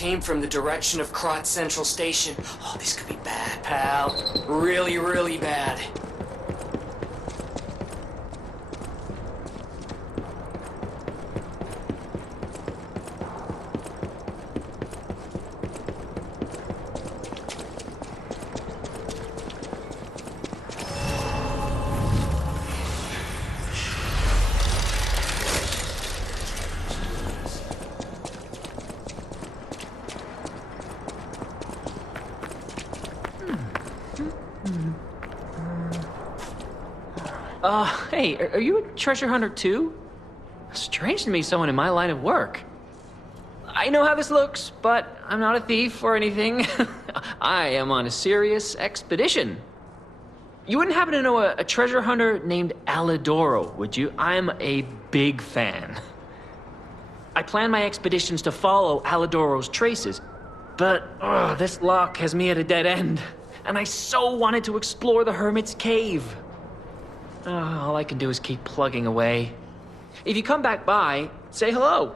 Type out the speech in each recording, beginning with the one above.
came from the direction of Krat Central Station. Oh, this could be bad, pal. Really, really bad. Hey, are you a treasure hunter too? Strange to me, someone in my line of work. I know how this looks, but I'm not a thief or anything. I am on a serious expedition. You wouldn't happen to know a treasure hunter named Alidoro, would you? I'm a big fan. I plan my expeditions to follow Alidoro's traces, but this lock has me at a dead end, and I so wanted to explore the Hermit's Cave. All I can do is keep plugging away. If you come back by, say hello.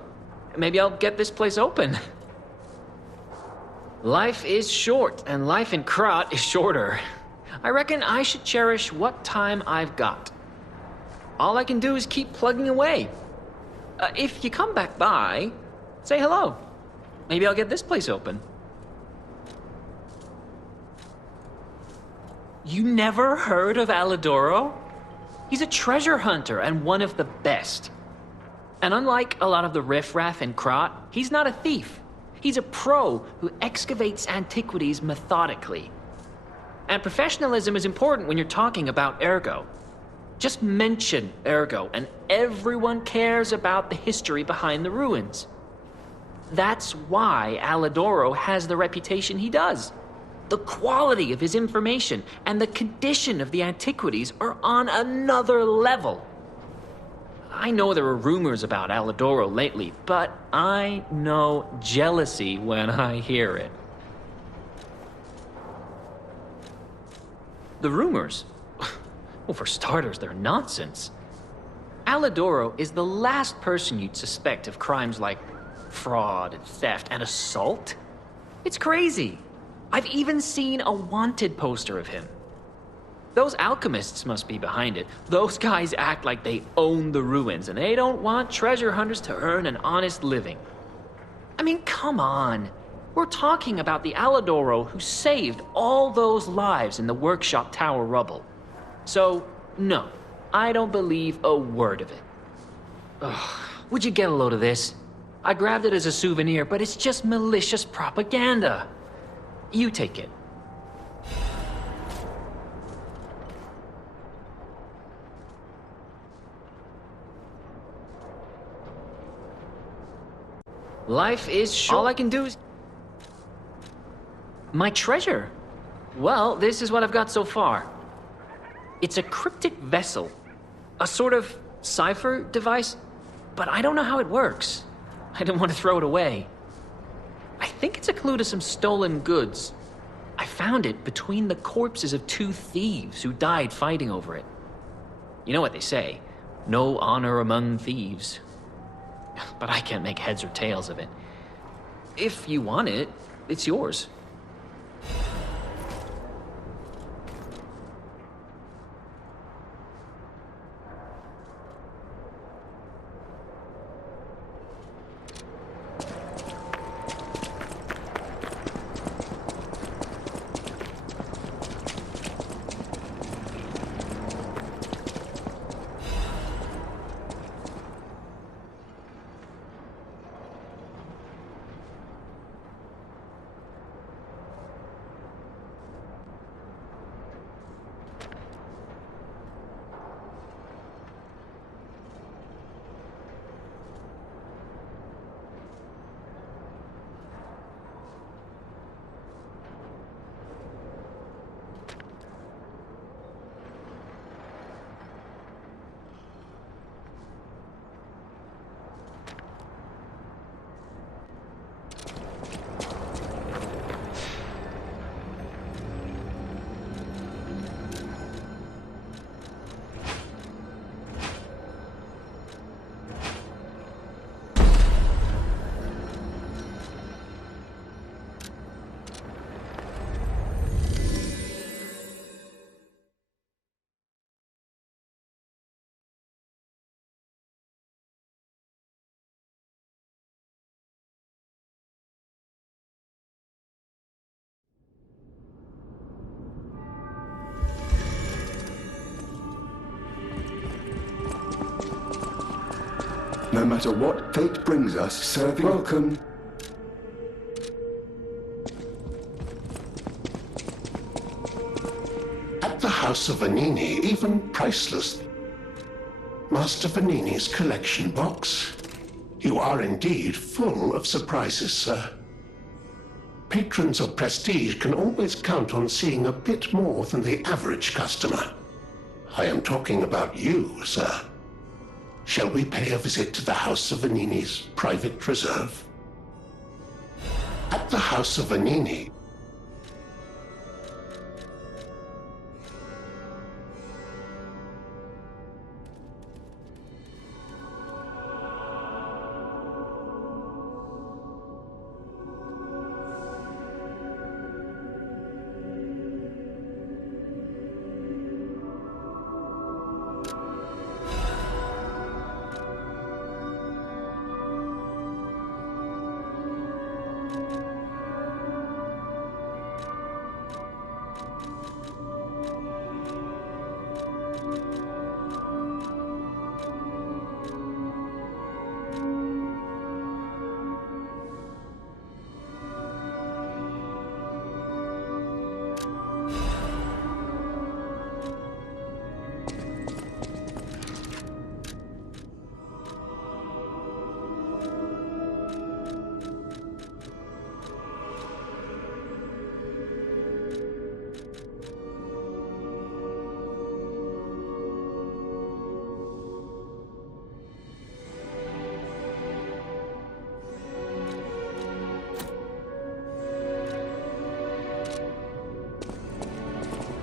Maybe I'll get this place open. Life is short, and life in Krat is shorter. I reckon I should cherish what time I've got. All I can do is keep plugging away. If you come back by, say hello. Maybe I'll get this place open. You never heard of Alidoro? He's a treasure hunter and one of the best. And unlike a lot of the riffraff in Krat, he's not a thief. He's a pro who excavates antiquities methodically. And professionalism is important when you're talking about Ergo. Just mention Ergo, and everyone cares about the history behind the ruins. That's why Alidoro has the reputation he does. The quality of his information and the condition of the antiquities are on another level. I know there are rumors about Alidoro lately, but I know jealousy when I hear it. The rumors? Well, for starters, they're nonsense. Alidoro is the last person you'd suspect of crimes like fraud and theft and assault. It's crazy. I've even seen a wanted poster of him. Those alchemists must be behind it. Those guys act like they own the ruins, and they don't want treasure hunters to earn an honest living. I mean, come on. We're talking about the Alidoro who saved all those lives in the workshop tower rubble. So, no, I don't believe a word of it. Ugh, would you get a load of this? I grabbed it as a souvenir, but it's just malicious propaganda. You take it. Life is short. All I can do is... My treasure? Well, this is what I've got so far. It's a cryptic vessel. A sort of cipher device, but I don't know how it works. I don't want to throw it away. I think it's a clue to some stolen goods. I found it between the corpses of two thieves who died fighting over it. You know what they say, no honor among thieves. But I can't make heads or tails of it. If you want it, it's yours. No matter what fate brings us, serving welcome. At the House of Vanini, even priceless. Master Vanini's collection box. You are indeed full of surprises, sir. Patrons of prestige can always count on seeing a bit more than the average customer. I am talking about you, sir. Shall we pay a visit to the House of Vanini's private reserve? At the House of Vanini,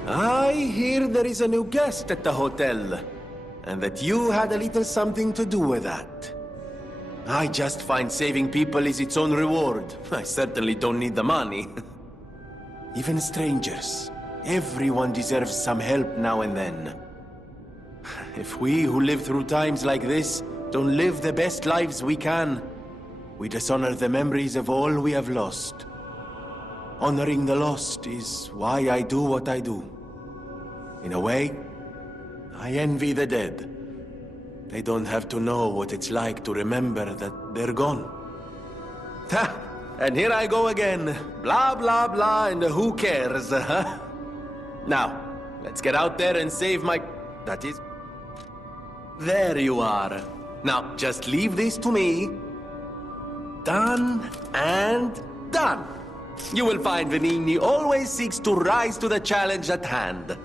I hear there is a new guest at the hotel, and that you had a little something to do with that. I just find saving people is its own reward. I certainly don't need the money. Even strangers. Everyone deserves some help now and then. If we who live through times like this don't live the best lives we can, we dishonor the memories of all we have lost. Honoring the lost is why I do what I do. In a way, I envy the dead. They don't have to know what it's like to remember that they're gone. Ha! And here I go again. Blah, blah, blah, and who cares, huh? Now, let's get out there and save my... That is... There you are. Now, just leave this to me. Done and done. You will find Vanini always seeks to rise to the challenge at hand.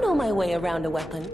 know my way around a weapon.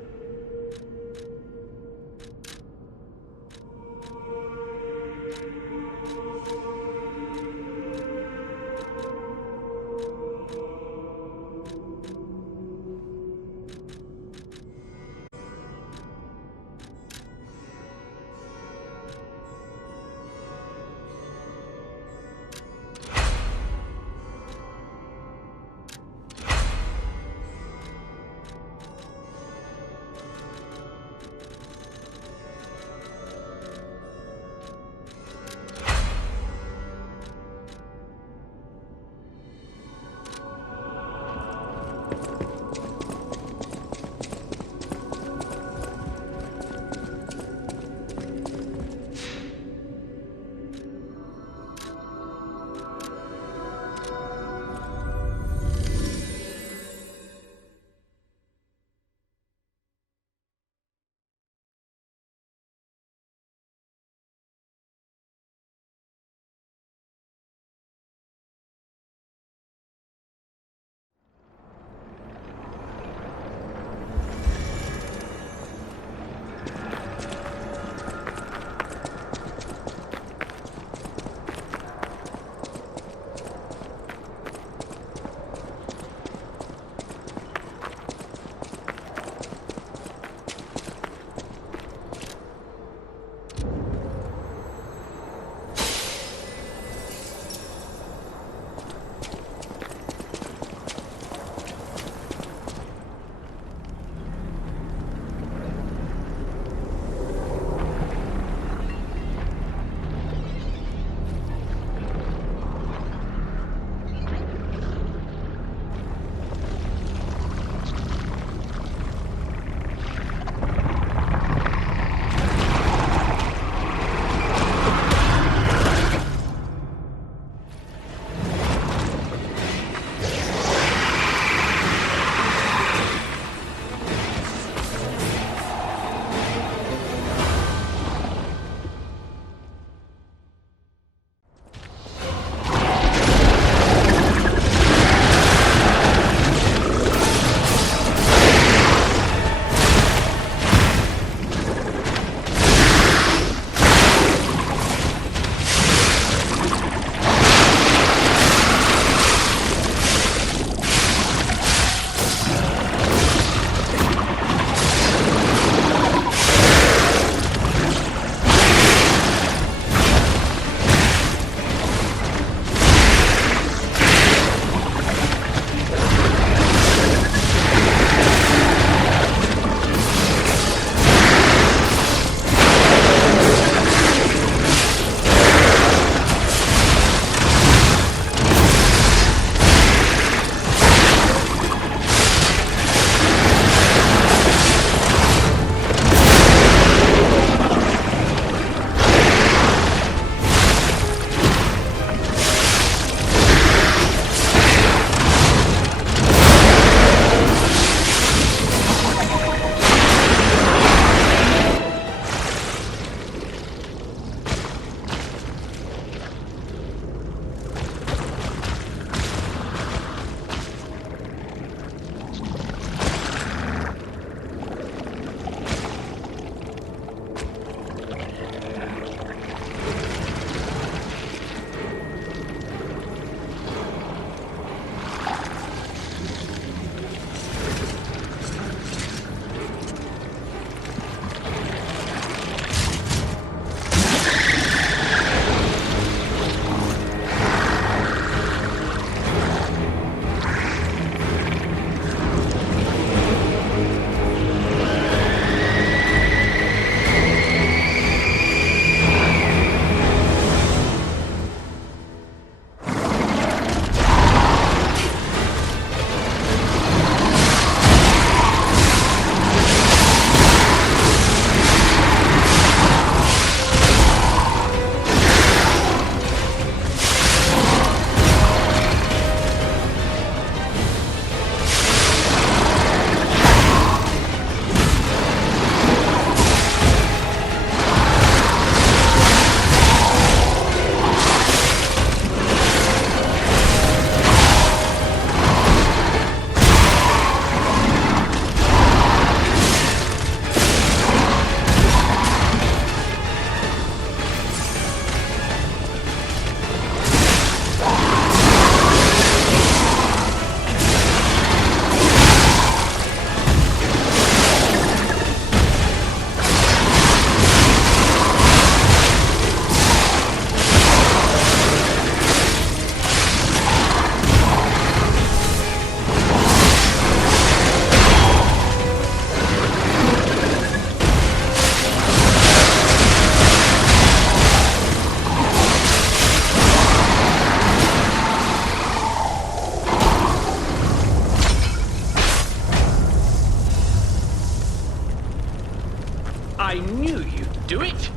I knew you'd do it!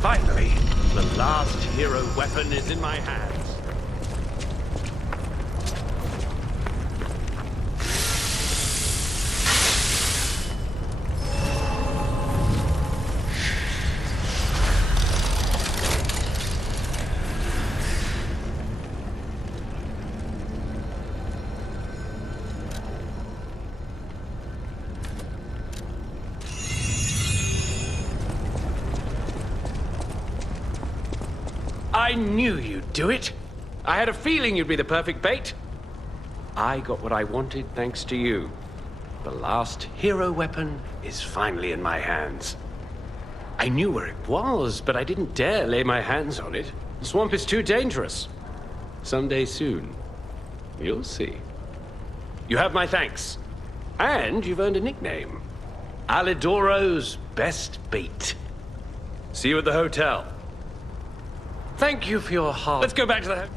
Finally, the last hero weapon is in my hands. I knew you'd do it. I had a feeling you'd be the perfect bait. I got what I wanted thanks to you. The last hero weapon is finally in my hands. I knew where it was, but I didn't dare lay my hands on it. The swamp is too dangerous. Someday soon, you'll see. You have my thanks. And you've earned a nickname. Alidoro's best bait. See you at the hotel. Thank you for your heart. Let's go back to the...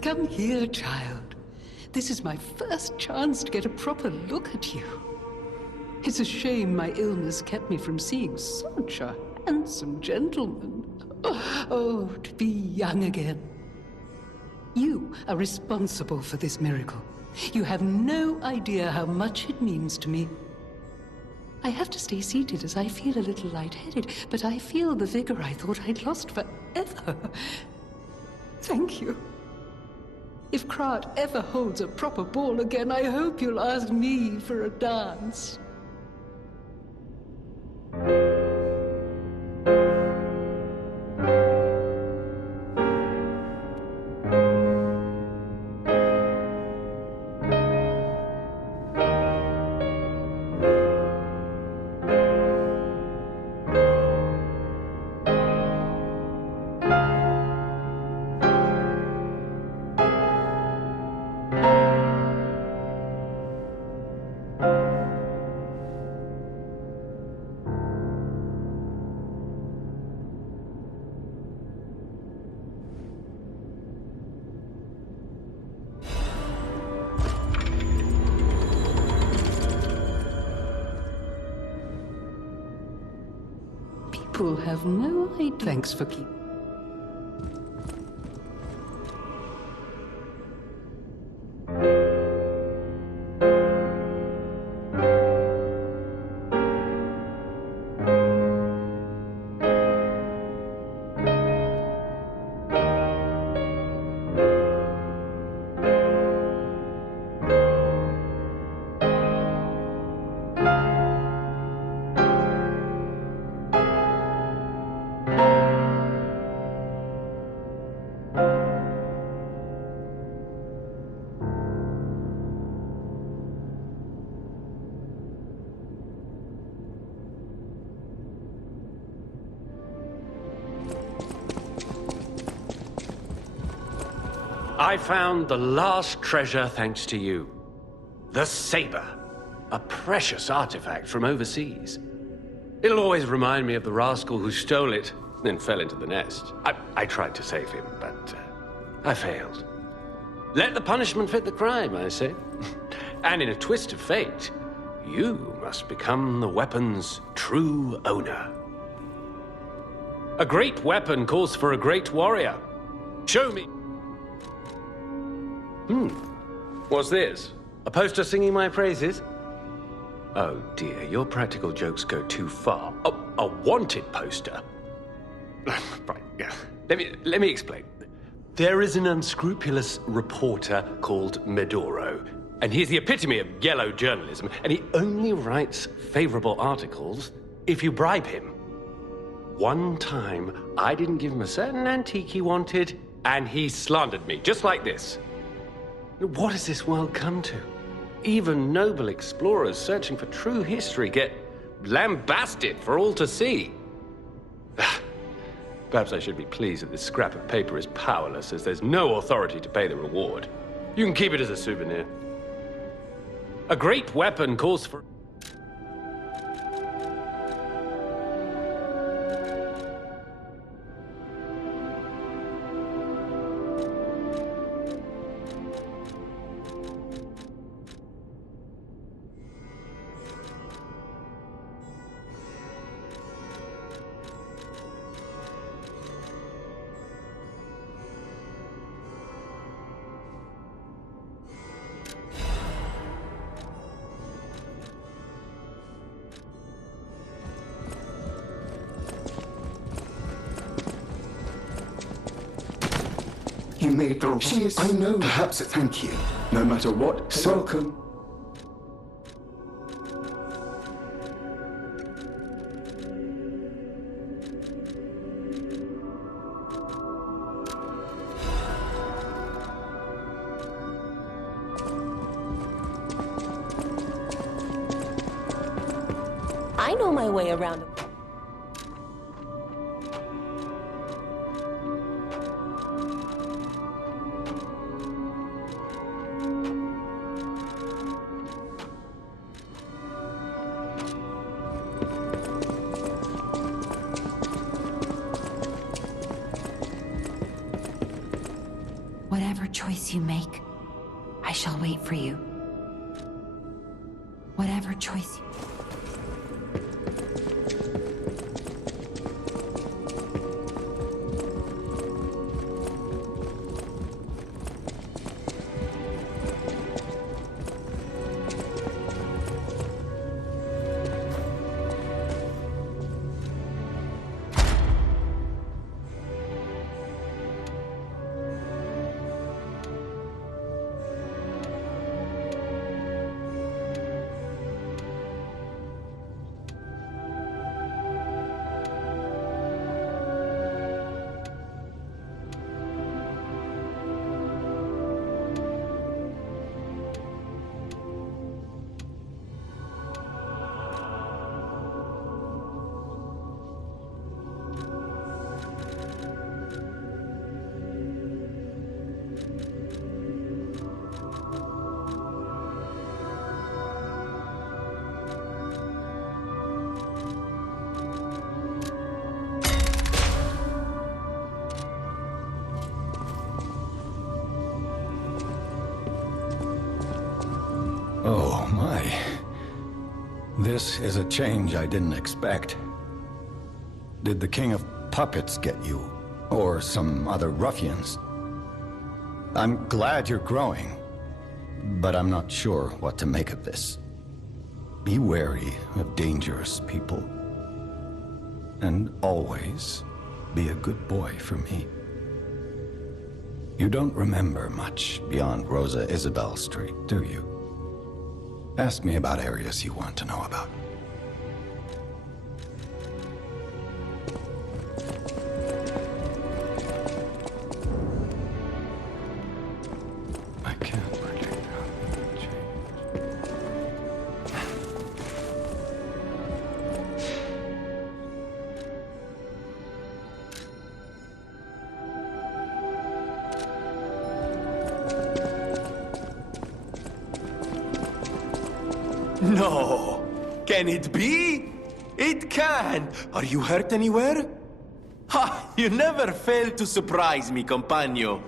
Come here, child. This is my first chance to get a proper look at you. It's a shame my illness kept me from seeing such a handsome gentleman. Oh, to be young again. You are responsible for this miracle. You have no idea how much it means to me. I have to stay seated as I feel a little lightheaded, but I feel the vigor I thought I'd lost forever. Thank you. If Krat ever holds a proper ball again, I hope you'll ask me for a dance. People have no idea. Thanks for keeping. I found the last treasure thanks to you. The saber. A precious artifact from overseas. It'll always remind me of the rascal who stole it, then fell into the nest. I tried to save him, but I failed. Let the punishment fit the crime, I say. And in a twist of fate, you must become the weapon's true owner. A great weapon calls for a great warrior. Show me. What's this? A poster singing my praises? Oh dear, your practical jokes go too far. A wanted poster? Right, yeah. Let me explain. There is an unscrupulous reporter called Medoro, and he's the epitome of yellow journalism, and he only writes favorable articles if you bribe him. one time, I didn't give him a certain antique he wanted, and he slandered me, just like this. What has this world come to? Even noble explorers searching for true history get lambasted for all to see. Perhaps I should be pleased that this scrap of paper is powerless, as there's no authority to pay the reward. You can keep it as a souvenir. A great weapon calls for... You made the... She is... I know. Perhaps it's... Thank you. No matter what, welcome. I know my way around. Whatever choice you make, I shall wait for you. Whatever choice you... Oh, my. This is a change I didn't expect. Did the King of Puppets get you? Or some other ruffians? I'm glad you're growing, but I'm not sure what to make of this. Be wary of dangerous people. And always be a good boy for me. You don't remember much beyond Rosa Isabelle Street, do you? Ask me about areas you want to know about. I can't predict how it will change. No! Can it be? It can! Are you hurt anywhere? Ha! You never fail to surprise me, compagno.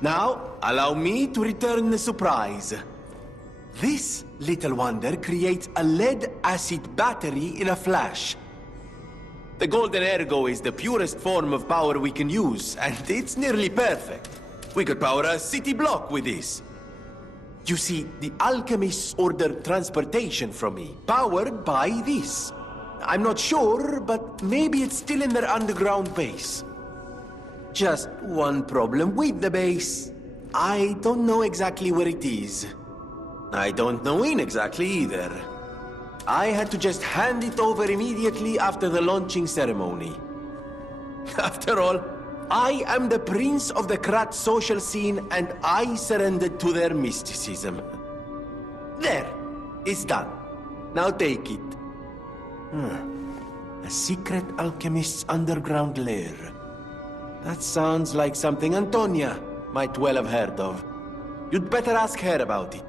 Now, allow me to return the surprise. This little wonder creates a lead-acid battery in a flash. The Golden Ergo is the purest form of power we can use, and it's nearly perfect. We could power a city block with this. You see, the alchemists ordered transportation from me, powered by this. I'm not sure, but maybe it's still in their underground base. Just one problem with the base. I don't know exactly where it is. I don't know when exactly either. I had to just hand it over immediately after the launching ceremony. After all, I am the prince of the Krat social scene, and I surrendered to their mysticism. There, it's done. Now take it. A secret alchemist's underground lair. That sounds like something Antonia might well have heard of. You'd better ask her about it.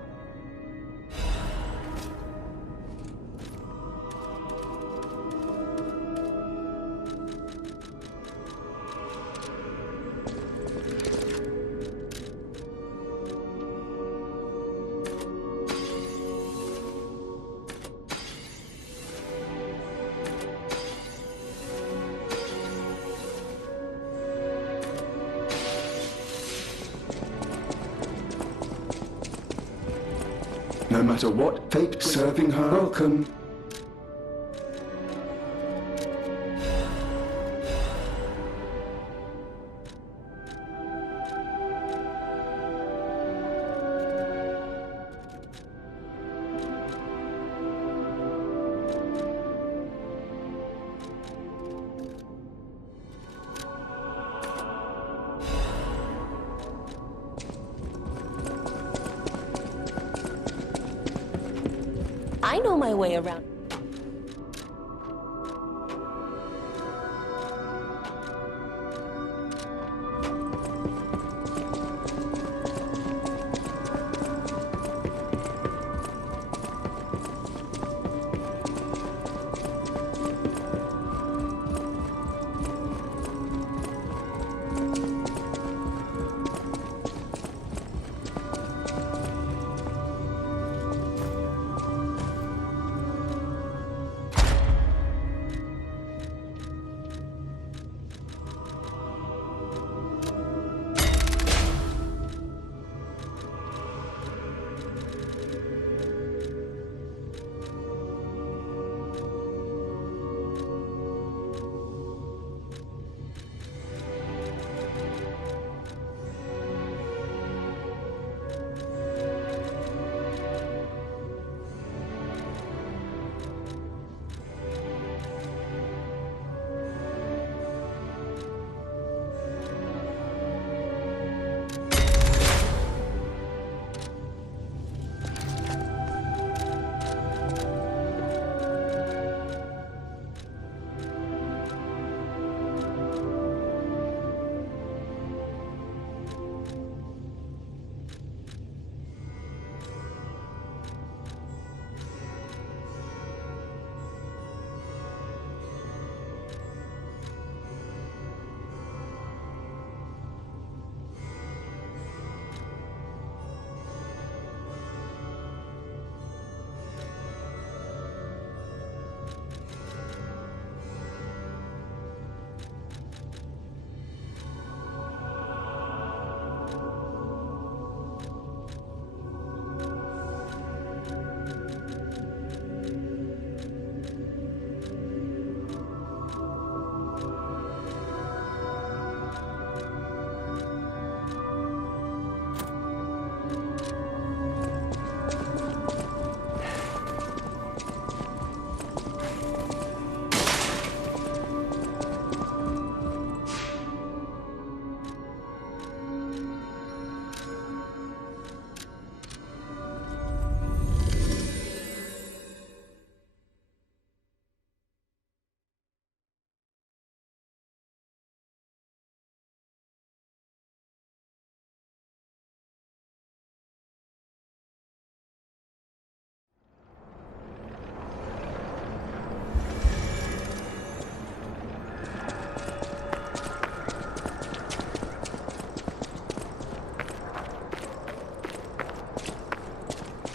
No matter what fate serving her. Welcome. I know my way around.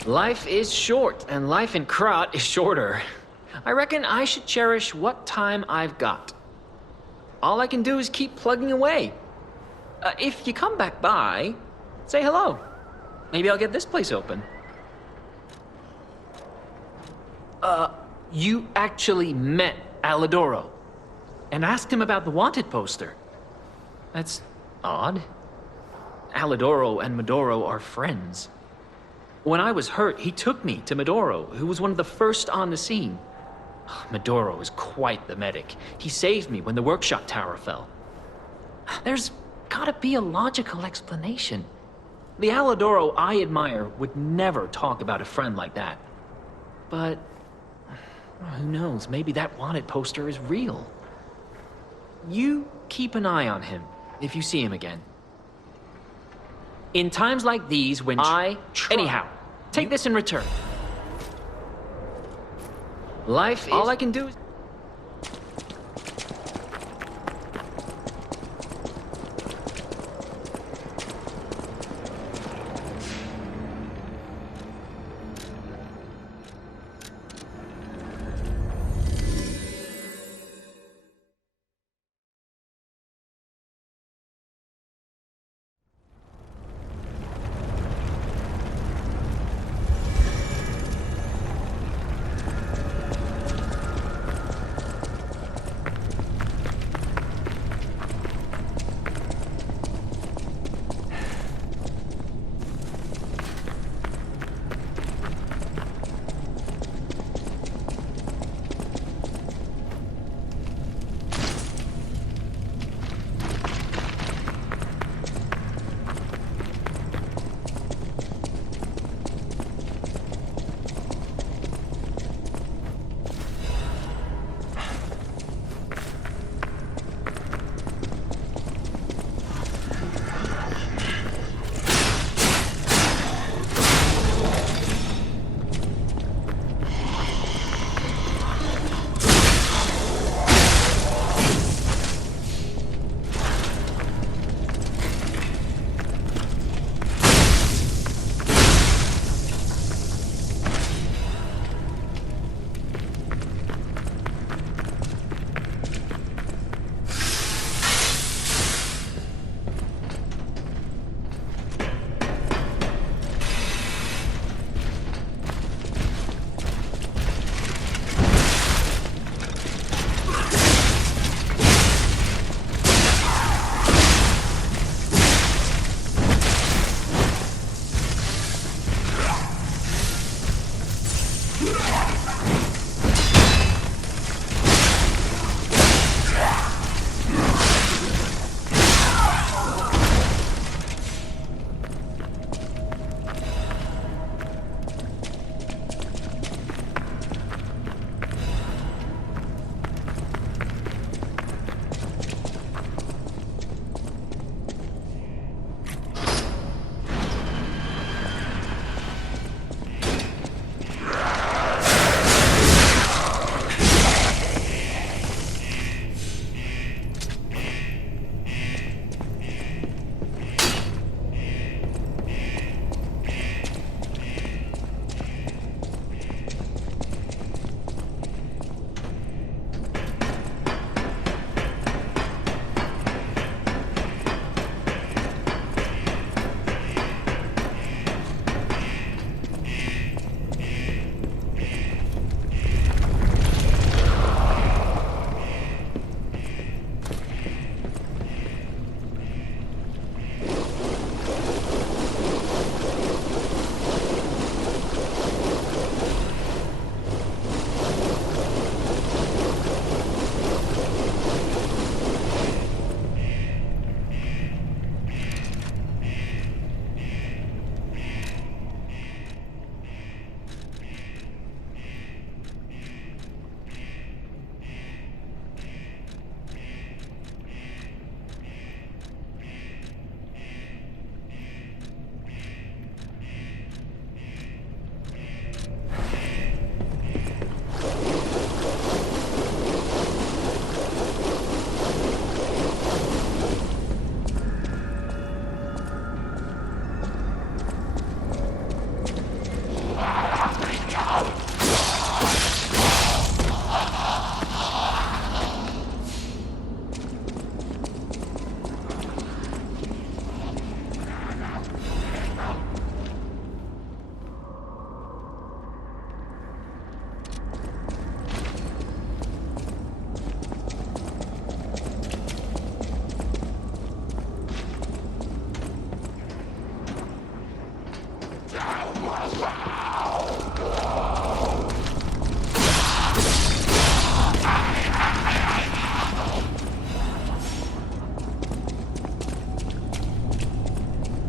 Life is short, and life in Krat is shorter. I reckon I should cherish what time I've got. All I can do is keep plugging away. If you come back by, say hello. Maybe I'll get this place open. You actually met Alidoro and asked him about the wanted poster. That's odd. Alidoro and Medoro are friends. When I was hurt, he took me to Medoro, who was one of the first on the scene. Medoro is quite the medic. He saved me when the workshop tower fell. There's gotta be a logical explanation. The Alidoro I admire would never talk about a friend like that. But who knows, maybe that wanted poster is real. You keep an eye on him if you see him again. In times like these, when Anyhow, take this in return. Life is... All I can do is...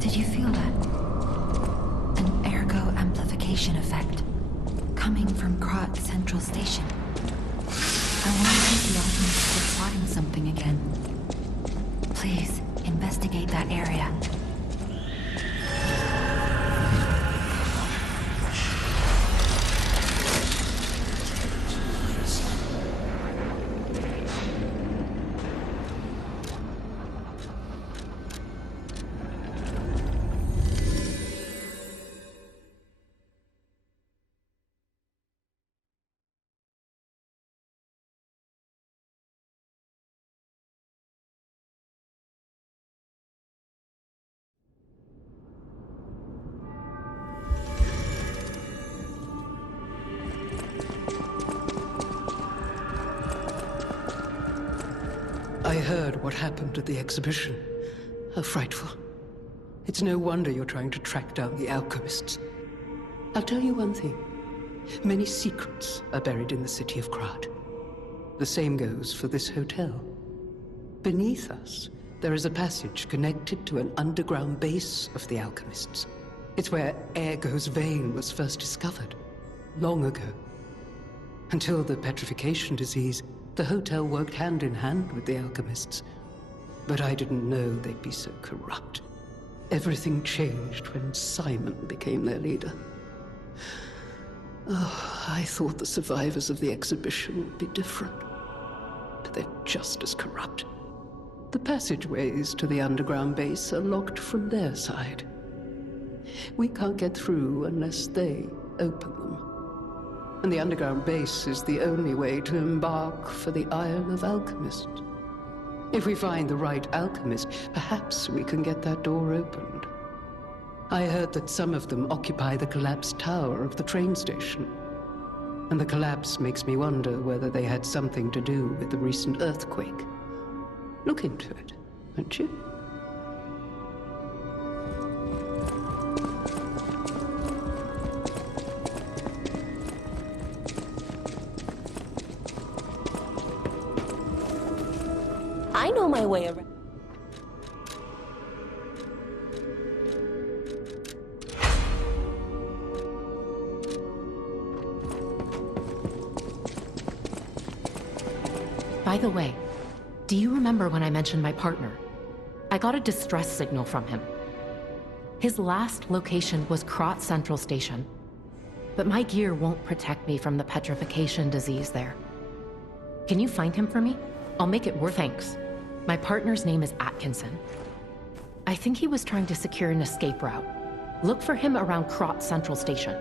Did you feel that? An ergo amplification effect coming from Krat Central Station. I wonder if the Alchemists were plotting something again. Please, investigate that area. I heard what happened at the exhibition. How frightful. It's no wonder you're trying to track down the alchemists. I'll tell you one thing. Many secrets are buried in the city of Krat. The same goes for this hotel. Beneath us, there is a passage connected to an underground base of the alchemists. It's where Ergo's vein was first discovered, long ago. Until the petrification disease, the hotel worked hand in hand with the alchemists. But I didn't know they'd be so corrupt. Everything changed when Simon became their leader. Oh, I thought the survivors of the exhibition would be different. But they're just as corrupt. The passageways to the underground base are locked from their side. We can't get through unless they open them. And the underground base is the only way to embark for the Isle of Alchemists. If we find the right alchemist, perhaps we can get that door opened. I heard that some of them occupy the collapsed tower of the train station. And the collapse makes me wonder whether they had something to do with the recent earthquake. Look into it, won't you? I know my way around. By the way, do you remember when I mentioned my partner? I got a distress signal from him. His last location was Krat Central Station, but my gear won't protect me from the petrification disease there. Can you find him for me? I'll make it worth. Thanks. My partner's name is Atkinson. I think he was trying to secure an escape route. Look for him around Krat Central Station.